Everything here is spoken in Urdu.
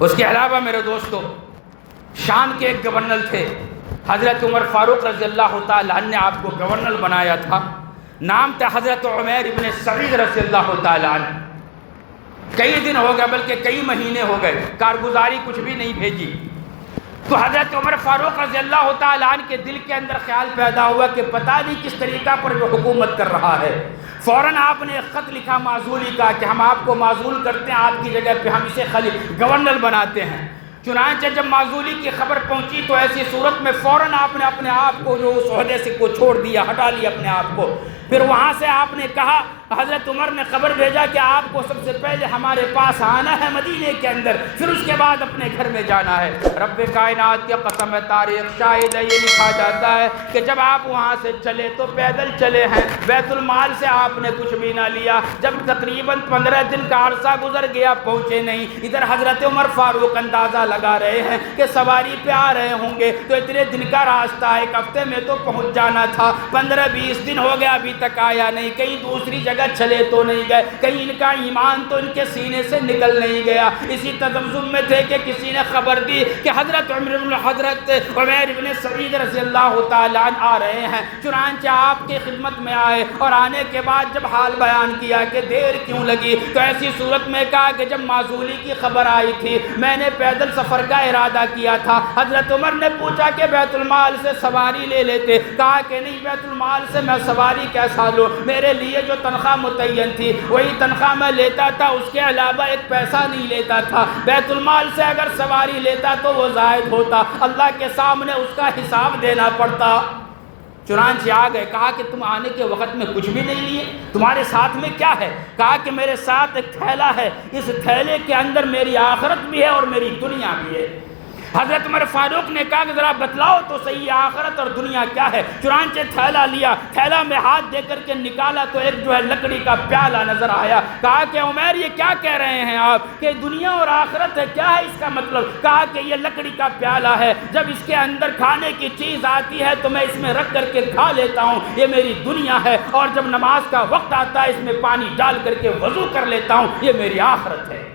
اس کے علاوہ میرے دوستو، شام کے ایک گورنر تھے، حضرت عمر فاروق رضی اللہ تعالیٰ عنہ نے آپ کو گورنر بنایا تھا، نام تھا حضرت عمیر ابن سعید رضی اللہ تعالیٰ عنہ۔ کئی دن ہو گئے، بلکہ کئی مہینے ہو گئے، کارگزاری کچھ بھی نہیں بھیجی۔ تو حضرت عمر فاروق رضی اللہ تعالیٰ عنہ کے دل کے اندر خیال پیدا ہوا کہ پتہ نہیں کس طریقہ پر وہ حکومت کر رہا ہے۔ فوراً آپ نے ایک خط لکھا معزولی کا کہ ہم آپ کو معزول کرتے ہیں، آپ کی جگہ پہ ہم اسے گورنر بناتے ہیں۔ چنانچہ جب معزولی کی خبر پہنچی تو ایسی صورت میں فوراً آپ نے اپنے آپ کو جو اس عہدے سے کو چھوڑ دیا، ہٹا لیا اپنے آپ کو۔ پھر وہاں سے آپ نے کہا، حضرت عمر نے خبر بھیجا کہ آپ کو سب سے پہلے ہمارے پاس آنا ہے مدینے کے اندر، پھر اس کے بعد اپنے گھر میں جانا ہے۔ رب کائنات کی قسم ہے، تاریخ شاہد ہے، یہ لکھا جاتا ہے کہ جب آپ وہاں سے چلے تو پیدل چلے ہیں، بیت المال سے آپ نے کچھ بھی نہ لیا۔ جب تقریباً 15 دن کا عرصہ گزر گیا، پہنچے نہیں۔ ادھر حضرت عمر فاروق اندازہ لگا رہے ہیں کہ سواری پہ آ رہے ہوں گے تو اتنے دن کا راستہ ہے، ایک ہفتے میں تو پہنچ جانا تھا۔ 15-20 دن ہو گیا، ابھی تک آیا نہیں، کہیں دوسری جگہ چلے تو نہیں گئے، کہیں ان کا ایمان تو ان کے سینے سے نکل نہیں گیا۔ اسی تذبذب میں تھے کہ کسی نے خبر دی کہ حضرت عمیر ابن سعید رضی اللہ تعالیٰ عنہ آ رہے ہیں۔ چنانچہ آپ کی خدمت میں آئے اور آنے کے بعد جب حال بیان کیا کہ دیر کیوں لگی، تو ایسی صورت میں کہا کہ جب معزولی کی خبر آئی تھی میں نے پیدل سفر کا ارادہ کیا تھا۔ حضرت عمر نے پوچھا کہ بیت المال سے سواری لے لیتے، کہا کہ نہیں، بیت المال سے میں سواری کیسا لوں، میرے لیے جو تنخواہ متعین تھی وہی تنخواہ میں لیتا تھا، اس کے علاوہ ایک پیسہ نہیں لیتا تھا۔ بیت المال سے اگر سواری لیتا تو وہ زائد ہوتا، اللہ کے سامنے اس کا حساب دینا پڑتا۔ چنانچہ آ گئے، کہا کہ تم آنے کے وقت میں کچھ بھی نہیں لیے، تمہارے ساتھ میں کیا ہے؟ کہا کہ میرے ساتھ ایک تھیلا ہے، اس تھیلے کے اندر میری آخرت بھی ہے اور میری دنیا بھی ہے۔ حضرت عمر فاروق نے کہا کہ ذرا بتلاؤ تو صحیح، آخرت اور دنیا کیا ہے؟ چنانچہ تھیلا لیا، تھیلا میں ہاتھ دے کر کے نکالا تو ایک لکڑی کا پیالہ نظر آیا۔ کہا کہ عمیر یہ کیا کہہ رہے ہیں آپ کہ دنیا اور آخرت ہے، کیا ہے اس کا مطلب؟ کہا کہ یہ لکڑی کا پیالہ ہے، جب اس کے اندر کھانے کی چیز آتی ہے تو میں اس میں رکھ کر کے کھا لیتا ہوں، یہ میری دنیا ہے، اور جب نماز کا وقت آتا ہے اس میں پانی ڈال کر کے وضو کر لیتا ہوں، یہ میری آخرت ہے۔